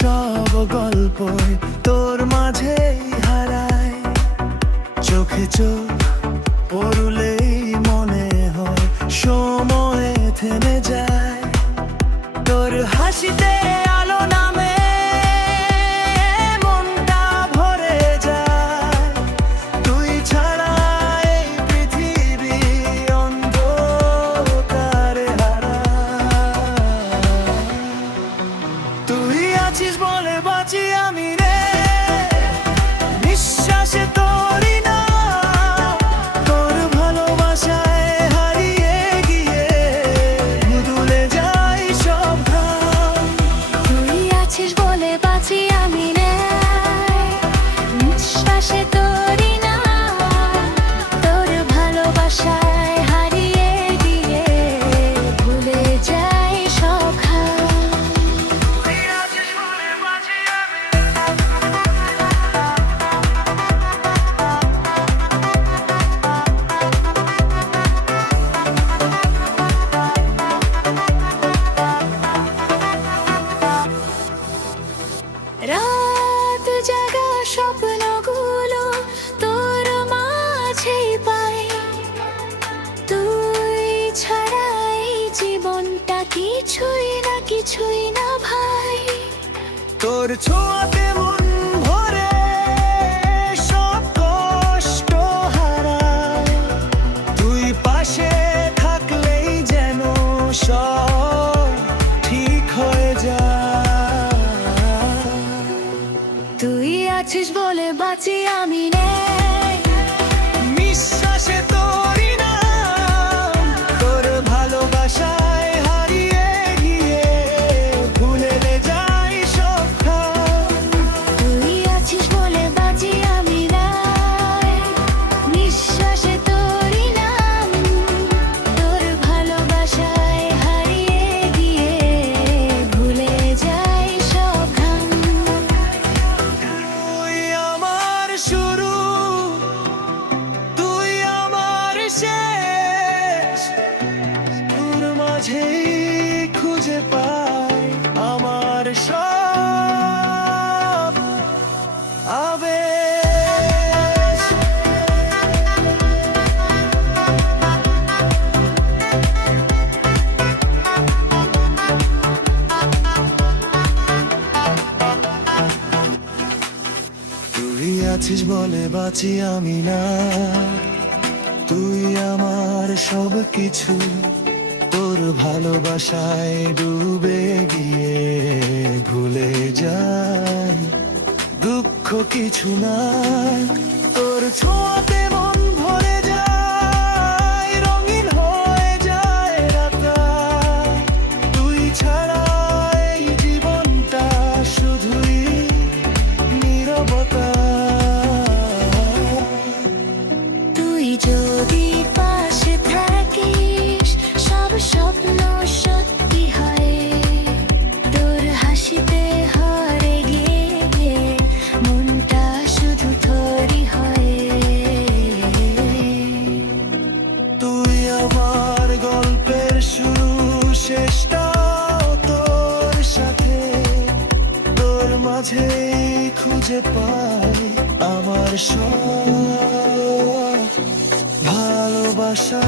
সব গল্পই তোর মাঝেই হারায়। চোখে চোখ পড়লেই মনে হয় সময়ে থেমে যায়। তোর হাসিতে আলো নামে মনটা ভরে যায়। তুই ছাড়া এই পৃথিবী অন্ধকারে হারায়। তুই আছিস বলে বাঁচি আমি রে, নিঃশ্বাসে তোরই নাম। তোর ভালোবাসায় হারিয়ে গিয়ে ধুলে যাই সব ঘাম। তুই আছিস বলে বাঁচি আমি রে, নিঃশ্বাসে তোরই নাম। তোর ভালোবাসায় হারিয়ে গিয়ে ভুলে যাই সব ঘাম। তুই আছিস বলে বাঁচি আমি রাত জাগা স্বপ্নগুলো তোর মাঝেই পাই। তুই ছাড়া এই জীবনটা কিছুই না ভাই। তোর ছোঁয়াতে মন ভরে সব কষ্ট হারায়। তুই পাশে থাকলেই যেন সব ঠিক হয়ে যায়। তুই আছিস বলে বাঁচি আমি রে, নিঃশ্বাসে তোরই নাম। তোর ভালোবাসায় হারিয়ে গিয়ে ভুলে যাই সব ঘাম। তুই আছিস বলে বাঁচি আমি রে, নিঃশ্বাসে তোরই নাম। তোর ভালোবাসায় হারিয়ে গিয়ে ভুলে যাই সব ঘাম। তুই আমার শুরু, তুই আমার শেষ। তোর মাঝেই খুঁজে পাই আমার সব আবেশ। তুই আছিস বলে বাঁচি আমি না। তুই আমার সব কিছু। তোর ভালোবাসায় ডুবে গিয়ে ভুলে যাই দুঃখ কিছু না। তোর ছোঁয়াতে মন ভরে যায়, রঙিন হয়ে যায় রাত। তুই ছাড়া এই জীবনটা শুধুই নীরবতা। তুই যদি পাশে থাকিস সব স্বপ্ন সত্যি হয়। তোর হাসিতে হরে গিয়ে মনটা শুধু তোরই হয়। তুই আমার গল্পের শুরু, শেষটাও তোর সাথে। তোর মাঝেই খুঁজে পাই আমার সব ভালোবাসা।